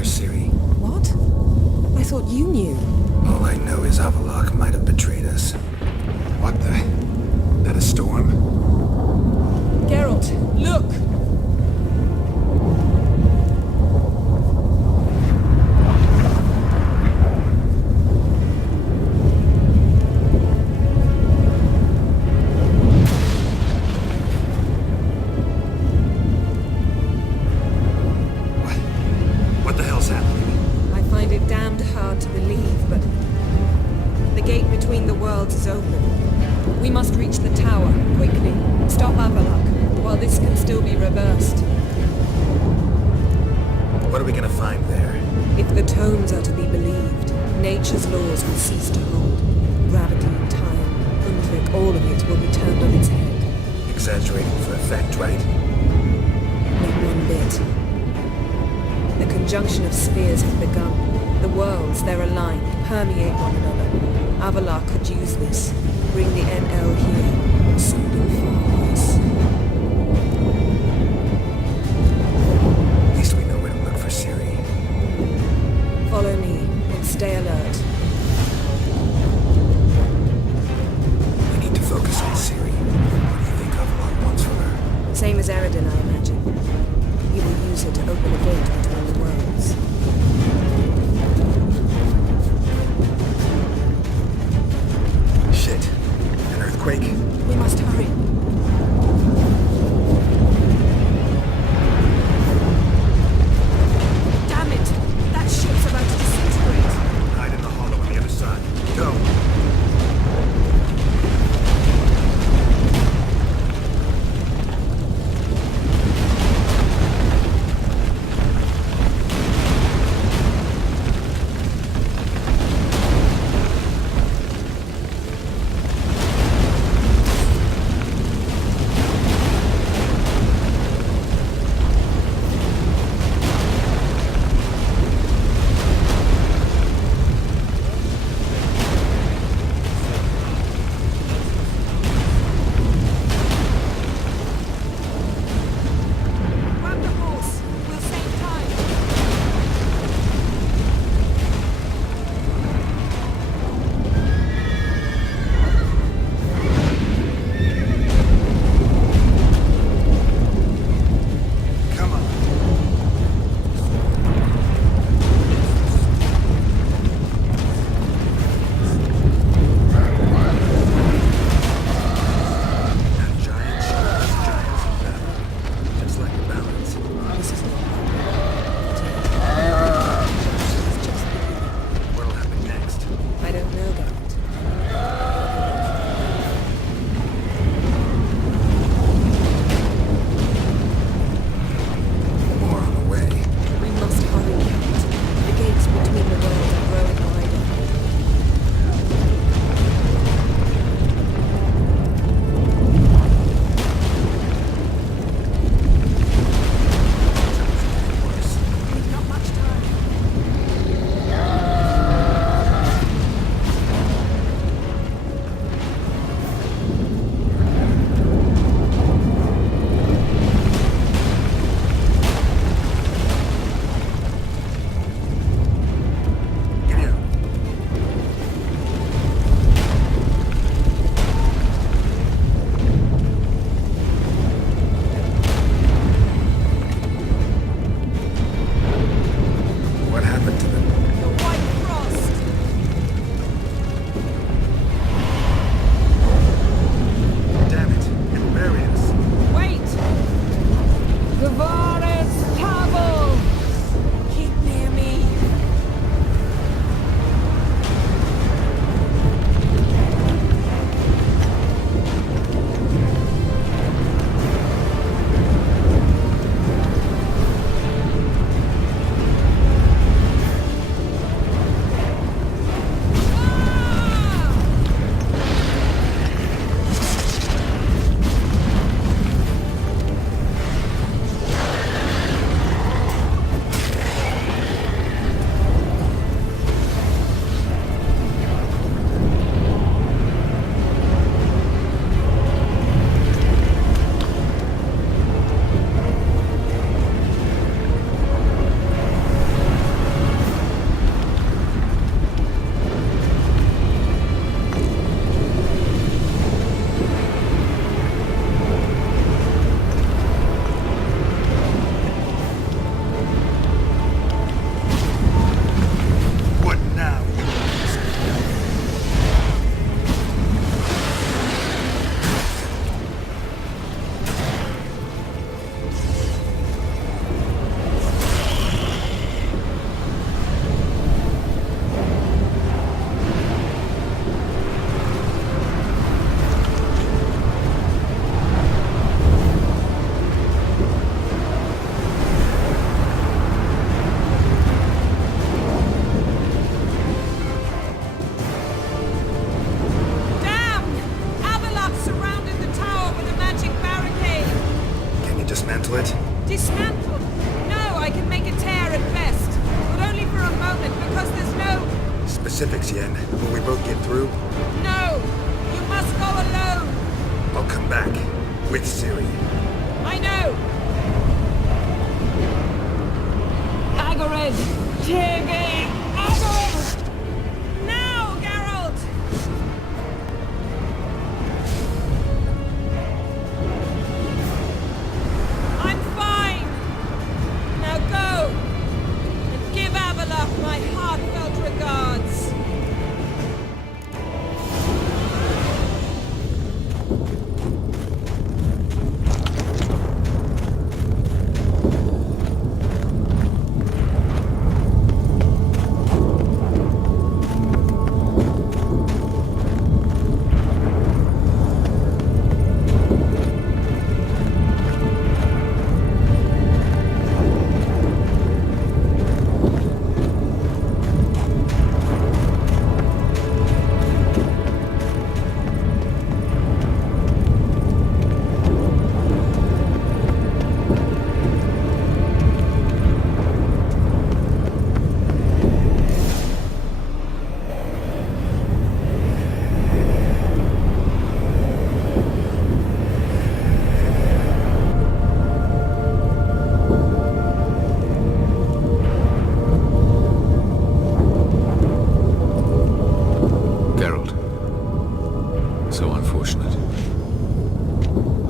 Where's Ciri? What? I thought you knew. All I know is Avallac'h might have betrayed us. What the? That a storm? Geralt, look! What the hell's happening? I find it damned hard to believe, but the gate between the worlds is open. We must reach the tower, quickly. Stop Avallac'h, while this can still be reversed. What are we gonna find there? If the tomes are to be believed, nature's laws will cease to hold. Gravity, time, Undvik, all of it will be turned on its head. Exaggerating for effect, right? Not one bit. The conjunction of spheres has begun. The worlds, they're aligned, permeate one another. Avallac'h could use this. Bring the NL here, or something far worse. At least we know where to look for Ciri. Follow me, and stay alert. We need to focus on Ciri. What do you think Avallac'h wants from her? Same as Eredin, I imagine. He will use her to open a gate between the worlds. Shit. An earthquake? We must hurry. Damn it! That ship's about to disintegrate. Hide in the hollow on the other side. Go! dismantle it? Dismantle? No, I can make a tear at best. But only for a moment, because there's no... Specifics, Yen. Will we both get through? No! You must go alone! I'll come back. With Ciri. I know! Agared! Tege! Agared! Now, Geralt! I'm fine! Now go! And give Avallac'h my heartfelt regards!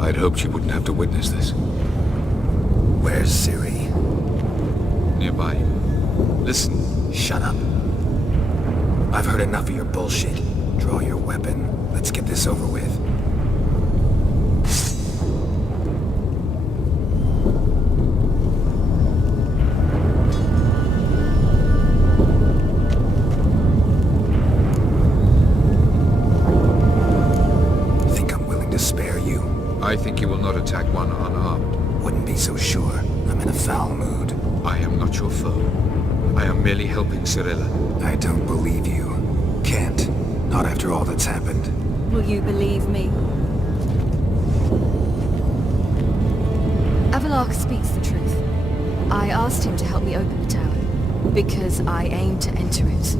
I'd hoped you wouldn't have to witness this. Where's Ciri? Nearby. Listen. Shut up. I've heard enough of your bullshit. Draw your weapon. Let's get this over with. I think you will not attack one unarmed. Wouldn't be so sure. I'm in a foul mood. I am not your foe. I am merely helping Cirilla. I don't believe you. Can't. Not after all that's happened. Will you believe me? Avallac'h speaks the truth. I asked him to help me open the tower, because I aim to enter it.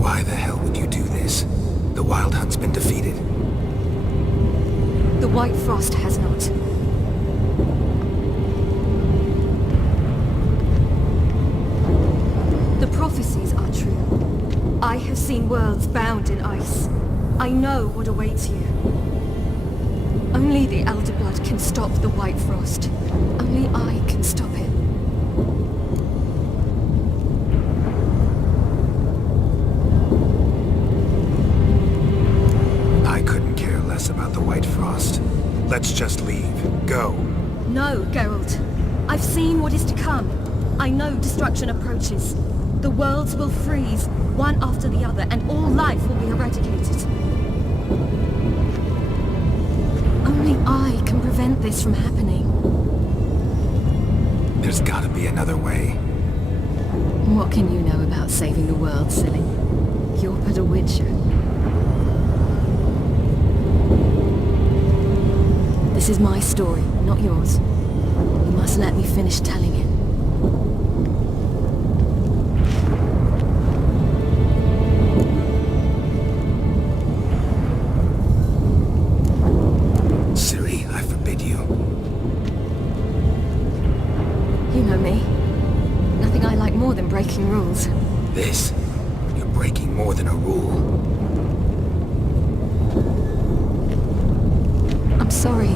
Why the hell would you do this? The Wild Hunt's been defeated. The White Frost has not. The prophecies are true. I have seen worlds bound in ice. I know what awaits you. Only the Elder Blood can stop the White Frost. Only I can stop it. About the White Frost. Let's just leave. Go. No, Geralt. I've seen what is to come. I know destruction approaches. The worlds will freeze, one after the other, and all life will be eradicated. Only I can prevent this from happening. There's gotta be another way. What can you know about saving the world, silly? You're but a witcher. This is my story, not yours. You must let me finish telling it. Ciri, I forbid you. You know me. Nothing I like more than breaking rules. This? You're breaking more than a rule. I'm sorry.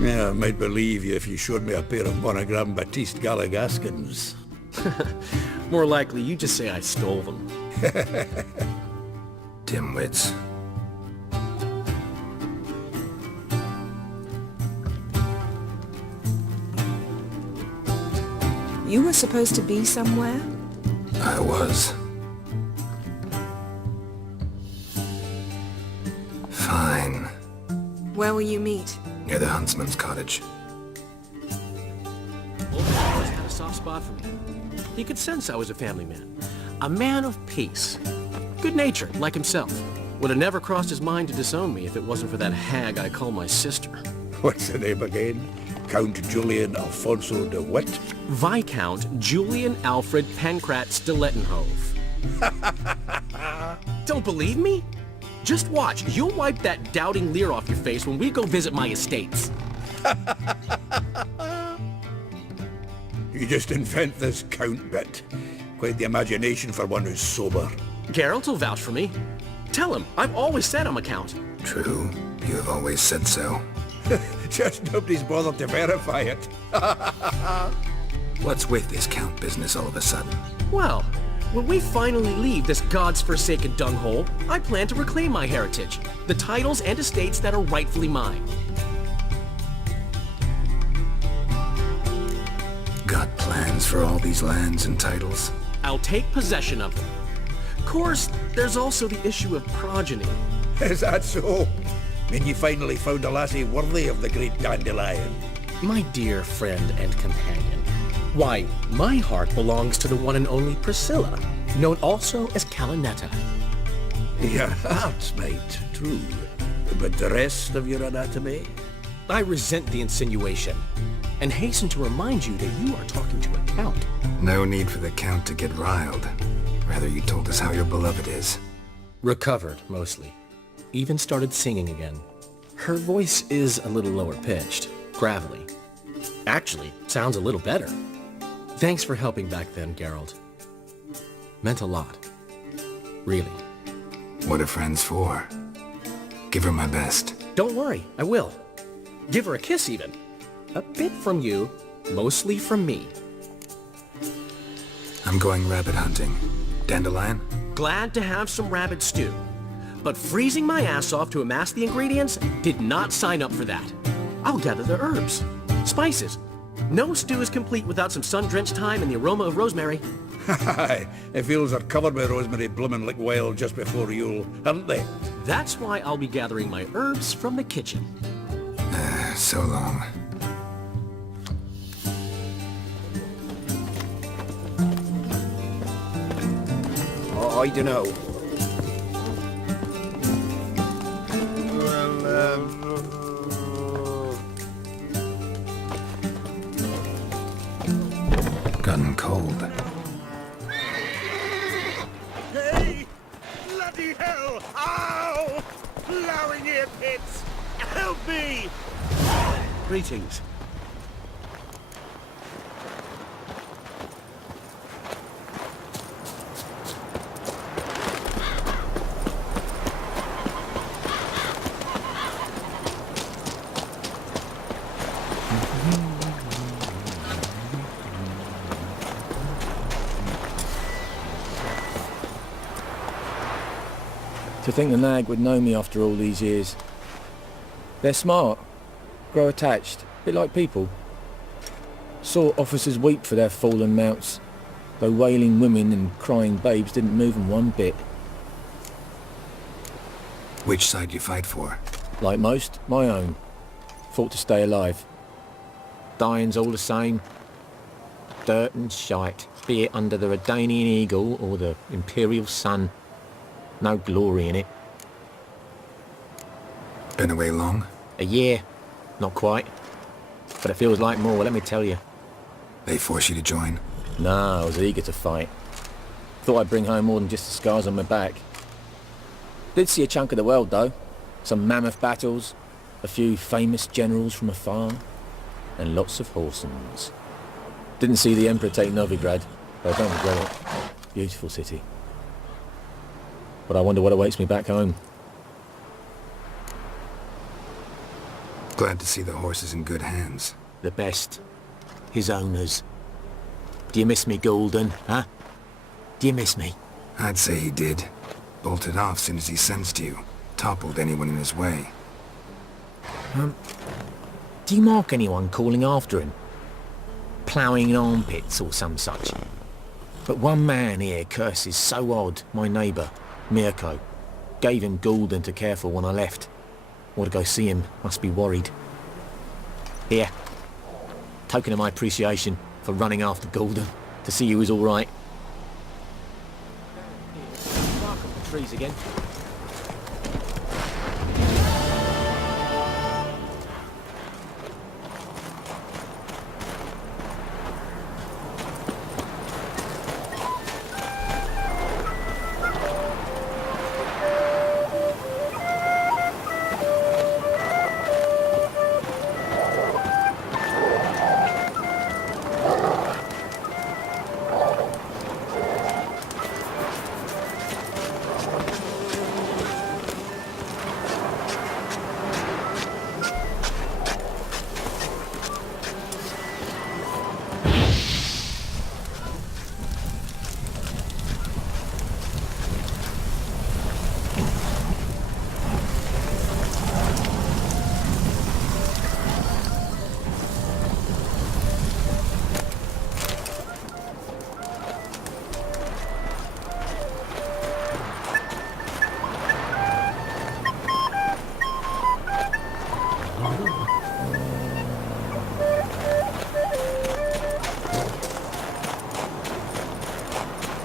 Yeah, I might believe you if you showed me a pair of monogram Batiste Galligaskins. More likely, you just say I stole them. Dimwits. You were supposed to be somewhere? I was. Fine. Where will you meet? Near the huntsman's cottage. Old man always had a soft spot for me. He could sense I was a family man. A man of peace. Good-natured, like himself. Would have never crossed his mind to disown me if it wasn't for that hag I call my sister. What's the name again? Count Julian Alfonso de Witt? Viscount Julian Alfred Pancratz de Lettenhove. Don't believe me? Just watch. You'll wipe that doubting leer off your face when we go visit my estates. You just invent this count bit. Quite the imagination for one who's sober. Geralt will vouch for me. Tell him, I've always said I'm a count. True. You have always said so. Just nobody's bothered to verify it. What's with this count business all of a sudden? Well, when we finally leave this God's forsaken dunghole, I plan to reclaim my heritage, the titles and estates that are rightfully mine. Got plans for all these lands and titles? I'll take possession of them. Of course, there's also the issue of progeny. Is that so? Then you finally found a lassie worthy of the great dandelion. My dear friend and companion. Why, my heart belongs to the one and only Priscilla, known also as Calinetta. Your heart's mate, true. But the rest of your anatomy? I resent the insinuation, and hasten to remind you that you are talking to a count. No need for the count to get riled. Rather, you told us how your beloved is. Recovered, mostly. Even started singing again. Her voice is a little lower pitched, gravelly. Actually, sounds a little better. Thanks for helping back then, Geralt. Meant a lot. Really. What are friends for? Give her my best. Don't worry, I will. Give her a kiss, even. A bit from you, mostly from me. I'm going rabbit hunting. Dandelion? Glad to have some rabbit stew. But freezing my ass off to amass the ingredients did not sign up for that. I'll gather the herbs, spices. No stew is complete without some sun-drenched thyme and the aroma of rosemary. Aye, the fields are covered with rosemary bloomin' like wild just before Yule, aren't they? That's why I'll be gathering my herbs from the kitchen. So long. Oh, I don't know. Gotten cold. Hey! Bloody hell! Ow! Plowing ear pits! Help me! Greetings. To think the nag would know me after all these years. They're smart, grow attached, a bit like people. Saw officers weep for their fallen mounts, though wailing women and crying babes didn't move them one bit. Which side you fight for? Like most, my own. Fought to stay alive. Dying's all the same. Dirt and shite, be it under the Redanian Eagle or the Imperial Sun. No glory in it. Been away long? A year. Not quite. But it feels like more, let me tell you. They force you to join? No, I was eager to fight. Thought I'd bring home more than just the scars on my back. Did see a chunk of the world, though. Some mammoth battles, a few famous generals from afar, and lots of whoresomes. Didn't see the Emperor take Novigrad, but I don't regret it. Beautiful city. But I wonder what awaits me back home. Glad to see the horses in good hands. The best. His owners. Do you miss me, Golden, huh? Do you miss me? I'd say he did. Bolted off soon as he sensed you. Toppled anyone in his way. Do you mark anyone calling after him? Ploughing in armpits or some such? But one man here curses so odd, my neighbour, Mirko. Gave him Golden to care for when I left. Want to go see him, must be worried. Here. Token of my appreciation for running after Golden, to see he was all right. Bark up the trees again.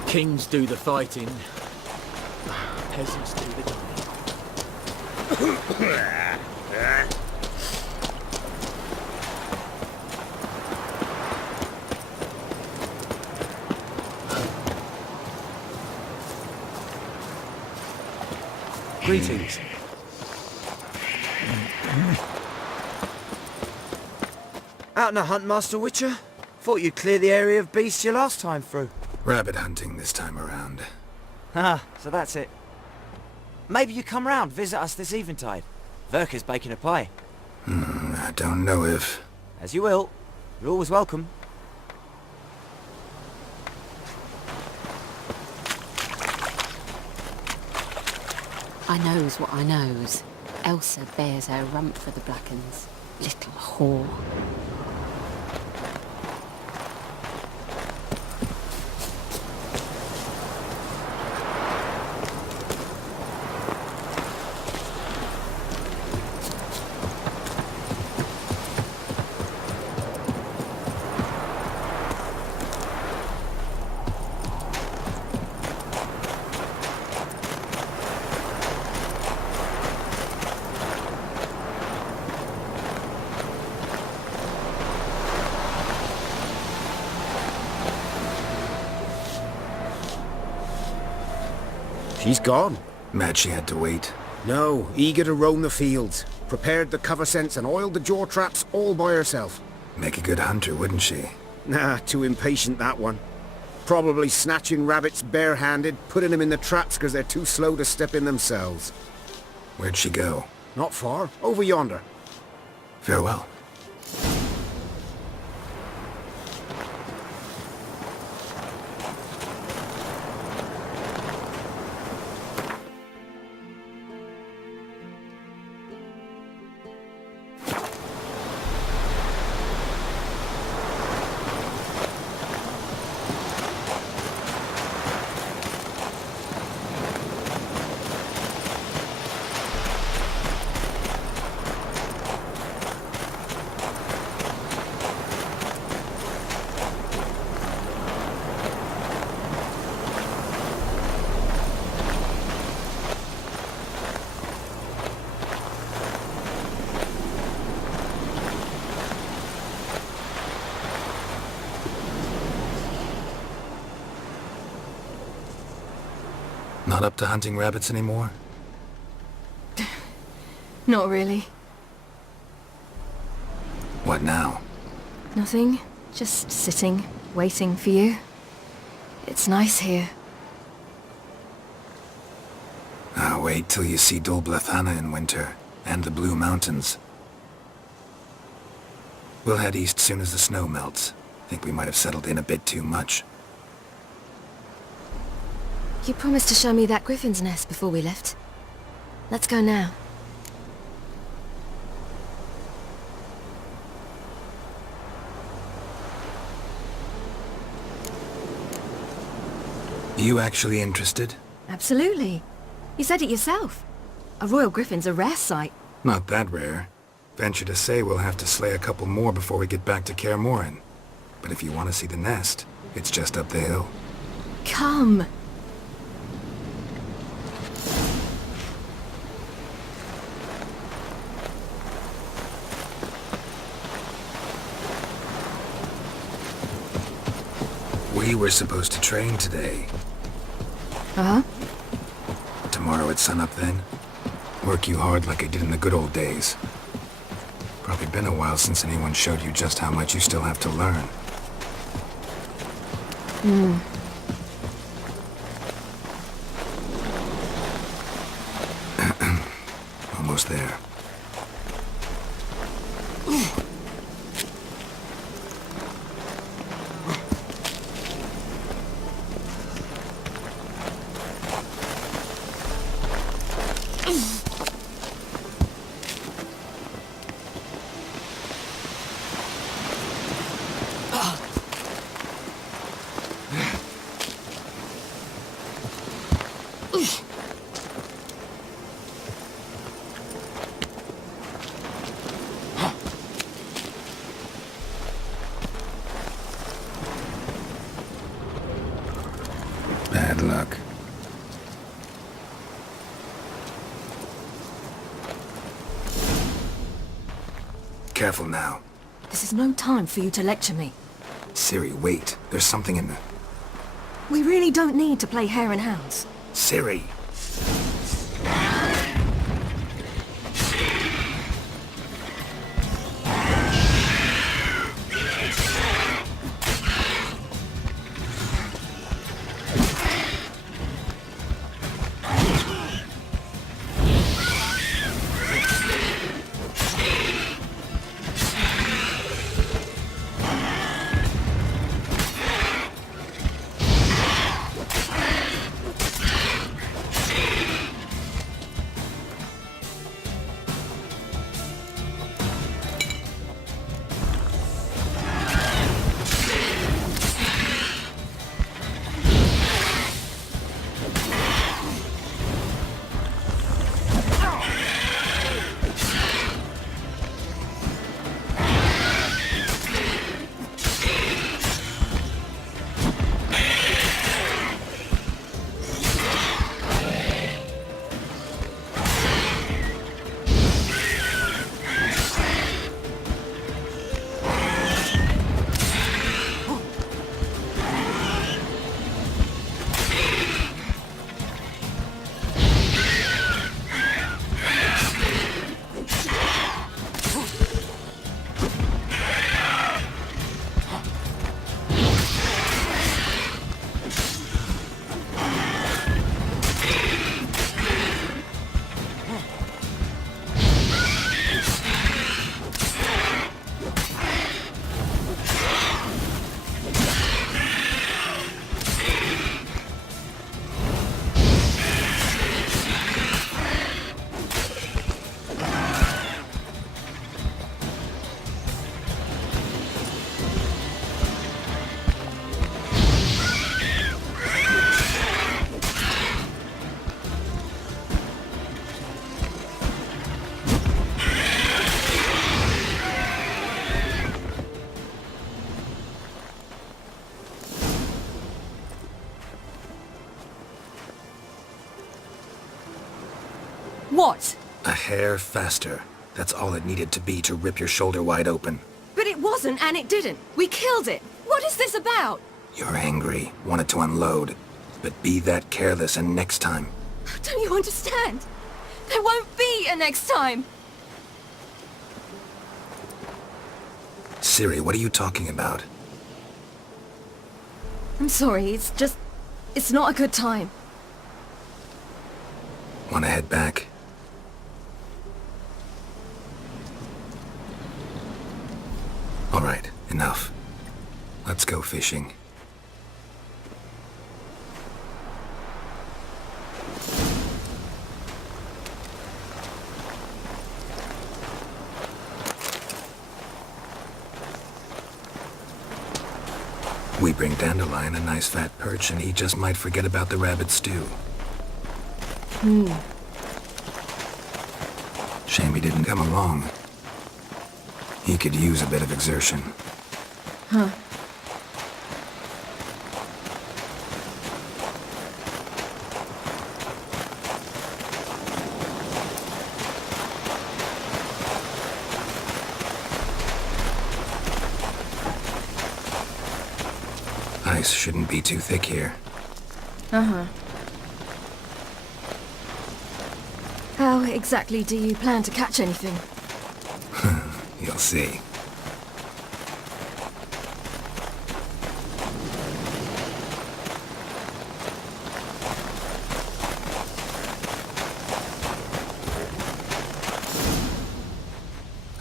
Kings do the fighting, peasants do the dying. Greetings. Out on a hunt, Master Witcher? Thought you'd clear the area of beasts your last time through. Rabbit hunting this time around. Ah, so that's it. Maybe you come round, visit us this eventide. Verka's baking a pie. I don't know if... As you will. You're always welcome. I knows what I knows. Elsa bears her rump for the Blackens. Little whore. She's gone. Mad she had to wait. No, eager to roam the fields. Prepared the cover scents and oiled the jaw traps all by herself. Make a good hunter, wouldn't she? Nah, too impatient, that one. Probably snatching rabbits barehanded, putting them in the traps because they're too slow to step in themselves. Where'd she go? Not far. Over yonder. Farewell. Not up to hunting rabbits anymore? Not really. What now? Nothing. Just sitting, waiting for you. It's nice here. Wait till you see Dol Blathanna in winter, and the Blue Mountains. We'll head east soon as the snow melts. Think we might have settled in a bit too much. You promised to show me that griffin's nest before we left. Let's go now. You actually interested? Absolutely. You said it yourself. A royal griffin's a rare sight. Not that rare. Venture to say we'll have to slay a couple more before we get back to Kaer Morhen. But if you want to see the nest, it's just up the hill. Come. We were supposed to train today. Uh-huh. Tomorrow at sunup then? Work you hard like I did in the good old days. Probably been a while since anyone showed you just how much you still have to learn. Almost there. Bad luck. Careful now. This is no time for you to lecture me. Ciri, wait. There's something in the... We really don't need to play hare and hounds. Ciri! What? A hair faster. That's all it needed to be to rip your shoulder wide open. But it wasn't, and it didn't. We killed it. What is this about? You're angry, wanted to unload. But be that careless and next time. Don't you understand? There won't be a next time. Ciri, what are you talking about? I'm sorry, it's not a good time. Wanna head back? All right, enough. Let's go fishing. We bring Dandelion a nice fat perch and he just might forget about the rabbit stew. Shame he didn't come along. He could use a bit of exertion. Huh. Ice shouldn't be too thick here. Uh-huh. How exactly do you plan to catch anything? You'll see.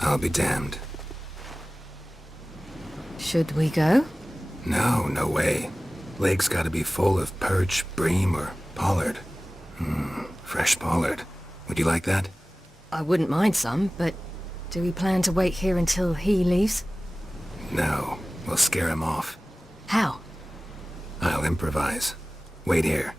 I'll be damned. Should we go? No, no way. Lake's gotta be full of perch, bream, or pollard. Fresh pollard. Would you like that? I wouldn't mind some, but do we plan to wait here until he leaves? No, we'll scare him off. How? I'll improvise. Wait here.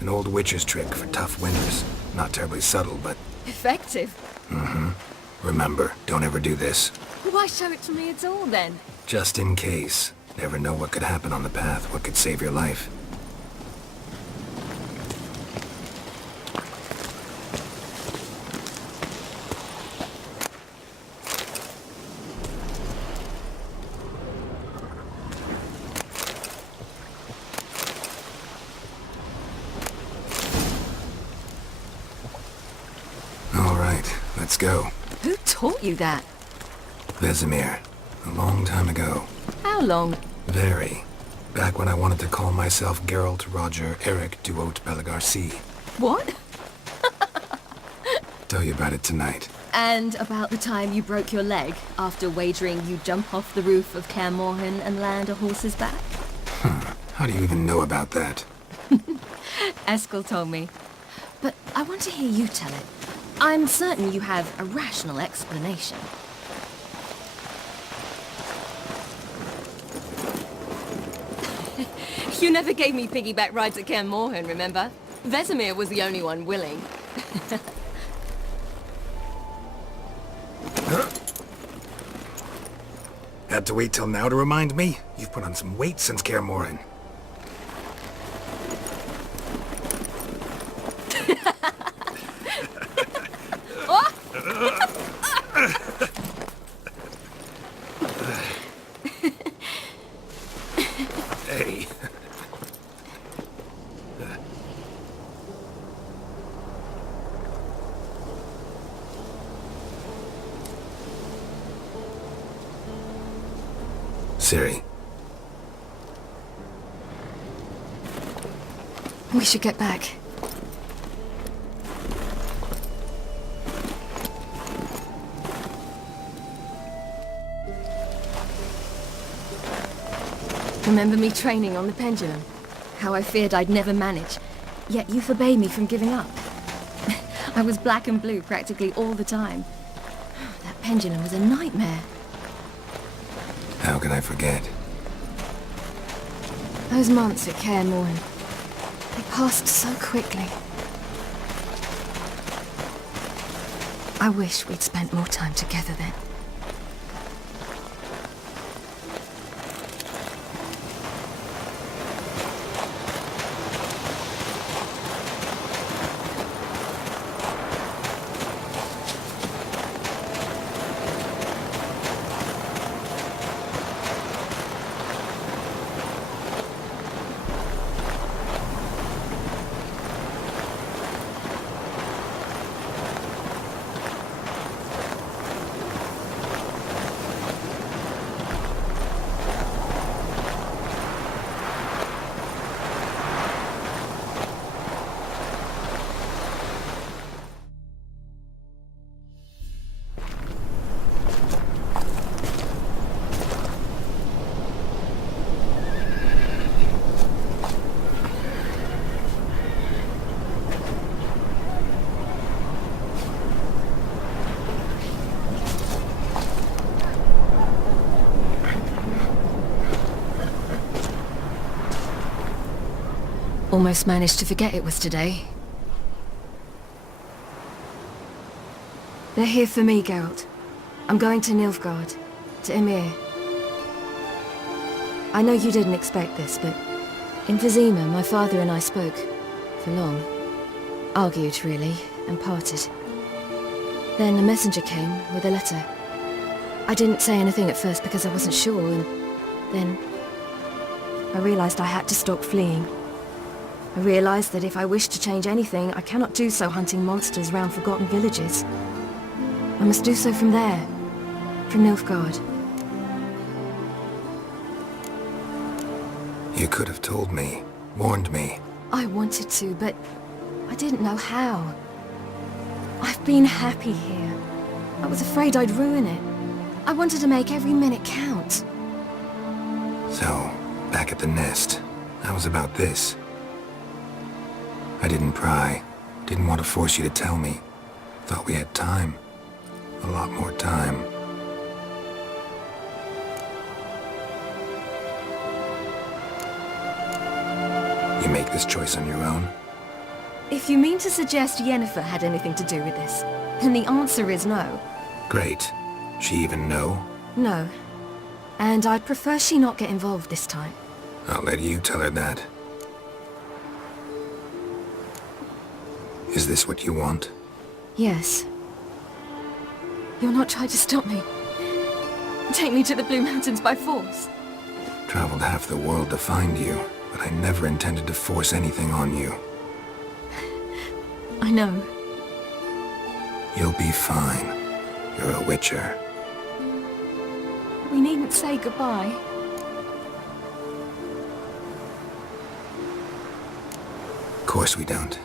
An old witcher's trick for tough winters. Not terribly subtle, but... Effective. Remember, don't ever do this. Why show it to me at all, then? Just in case. Never know what could happen on the path, what could save your life. All right, let's go. Who taught you that? Vesemir. A long time ago. How long? Very. Back when I wanted to call myself Geralt Roger Eric Duote Bellegarcie. What? Tell you about it tonight. And about the time you broke your leg after wagering you'd jump off the roof of Kaer Morhen and land a horse's back? How do you even know about that? Eskel told me. But I want to hear you tell it. I'm certain you have a rational explanation. You never gave me piggyback rides at Kaer Morhen, remember? Vesemir was the only one willing. Had to wait till now to remind me? You've put on some weight since Kaer Morhen. Hey. Ciri. We should get back. Remember me training on the pendulum? How I feared I'd never manage, yet you forbade me from giving up. I was black and blue practically all the time. That pendulum was a nightmare. How can I forget? Those months at Kaer Morhen, they passed so quickly. I wish we'd spent more time together then. Almost managed to forget it was today. They're here for me, Geralt. I'm going to Nilfgaard, to Ymir. I know you didn't expect this, but in Vizima, my father and I spoke for long. Argued, really, and parted. Then a messenger came with a letter. I didn't say anything at first because I wasn't sure, and then I realized I had to stop fleeing. I realized that if I wish to change anything, I cannot do so hunting monsters round forgotten villages. I must do so from there, from Nilfgaard. You could have told me, warned me. I wanted to, but I didn't know how. I've been happy here. I was afraid I'd ruin it. I wanted to make every minute count. So, back at the nest, how was about this? I didn't pry. Didn't want to force you to tell me. Thought we had time. A lot more time. You make this choice on your own? If you mean to suggest Yennefer had anything to do with this, then the answer is no. Great. She even know? No. And I'd prefer she not get involved this time. I'll let you tell her that. Is this what you want? Yes. You'll not try to stop me. Take me to the Blue Mountains by force. Traveled half the world to find you, but I never intended to force anything on you. I know. You'll be fine. You're a Witcher. We needn't say goodbye. Of course we don't.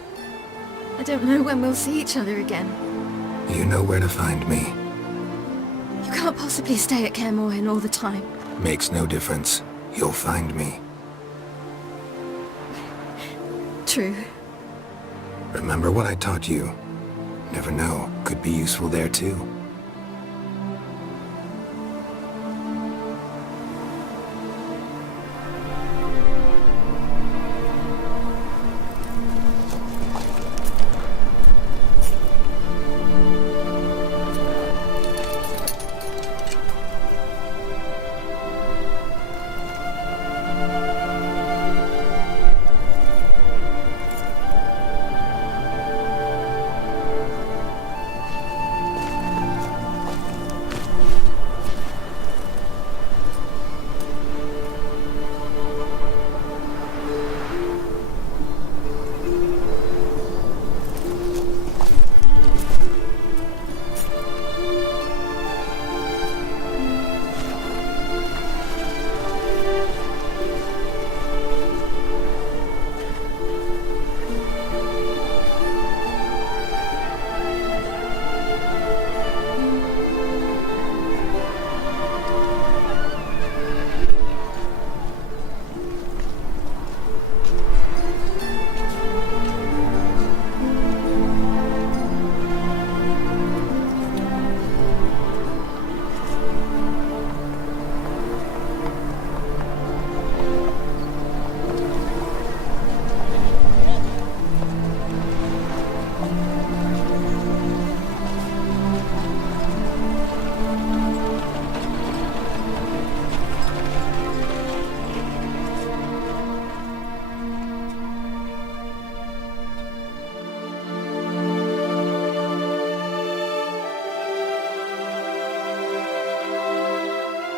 I don't know when we'll see each other again. You know where to find me. You can't possibly stay at Kaer Morhen all the time. Makes no difference. You'll find me. True. Remember what I taught you. Never know, could be useful there too.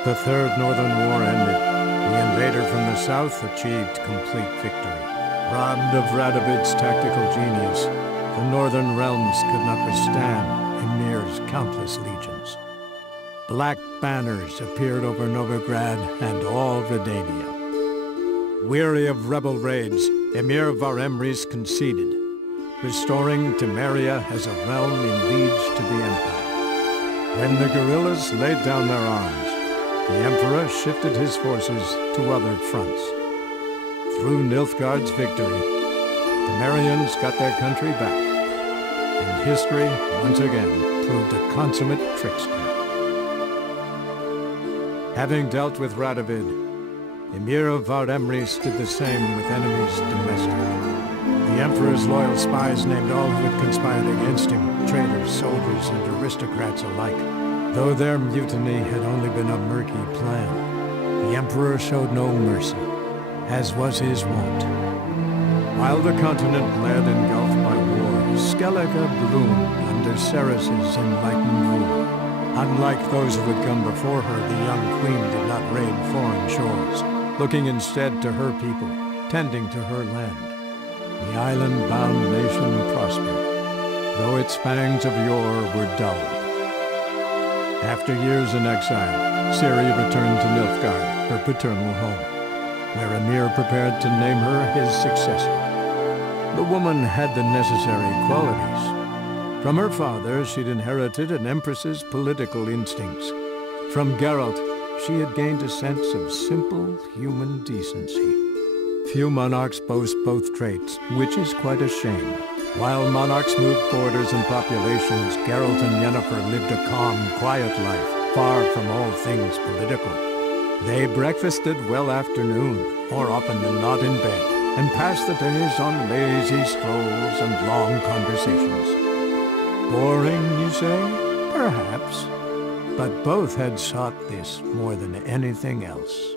The Third Northern War ended. The invader from the south achieved complete victory. Robbed of Radovid's tactical genius, the northern realms could not withstand Ymir's countless legions. Black banners appeared over Novigrad and all Redania. Weary of rebel raids, Ymir Varemres conceded, restoring Temeria as a realm in liege to the Empire. When the guerrillas laid down their arms, the Emperor shifted his forces to other fronts. Through Nilfgaard's victory, Temerians got their country back, and history once again proved a consummate trickster. Having dealt with Radovid, Ymir of Varemres did the same with enemies domestic. The Emperor's loyal spies named all who had conspired against him, traitors, soldiers, and aristocrats alike. Though their mutiny had only been a murky plan, the Emperor showed no mercy, as was his wont. While the continent lay engulfed by war, Skellige bloomed under Ceres's enlightened rule. Unlike those who had come before her, the young queen did not raid foreign shores, looking instead to her people, tending to her land. The island-bound nation prospered, though its fangs of yore were dulled. After years in exile, Ciri returned to Nilfgaard, her paternal home, where Ymir prepared to name her his successor. The woman had the necessary qualities. From her father, she'd inherited an empress's political instincts. From Geralt, she had gained a sense of simple human decency. Few monarchs boast both traits, which is quite a shame. While monarchs moved borders and populations, Geralt and Yennefer lived a calm, quiet life, far from all things political. They breakfasted well after noon, more often than not in bed, and passed the days on lazy strolls and long conversations. Boring, you say? Perhaps. But both had sought this more than anything else.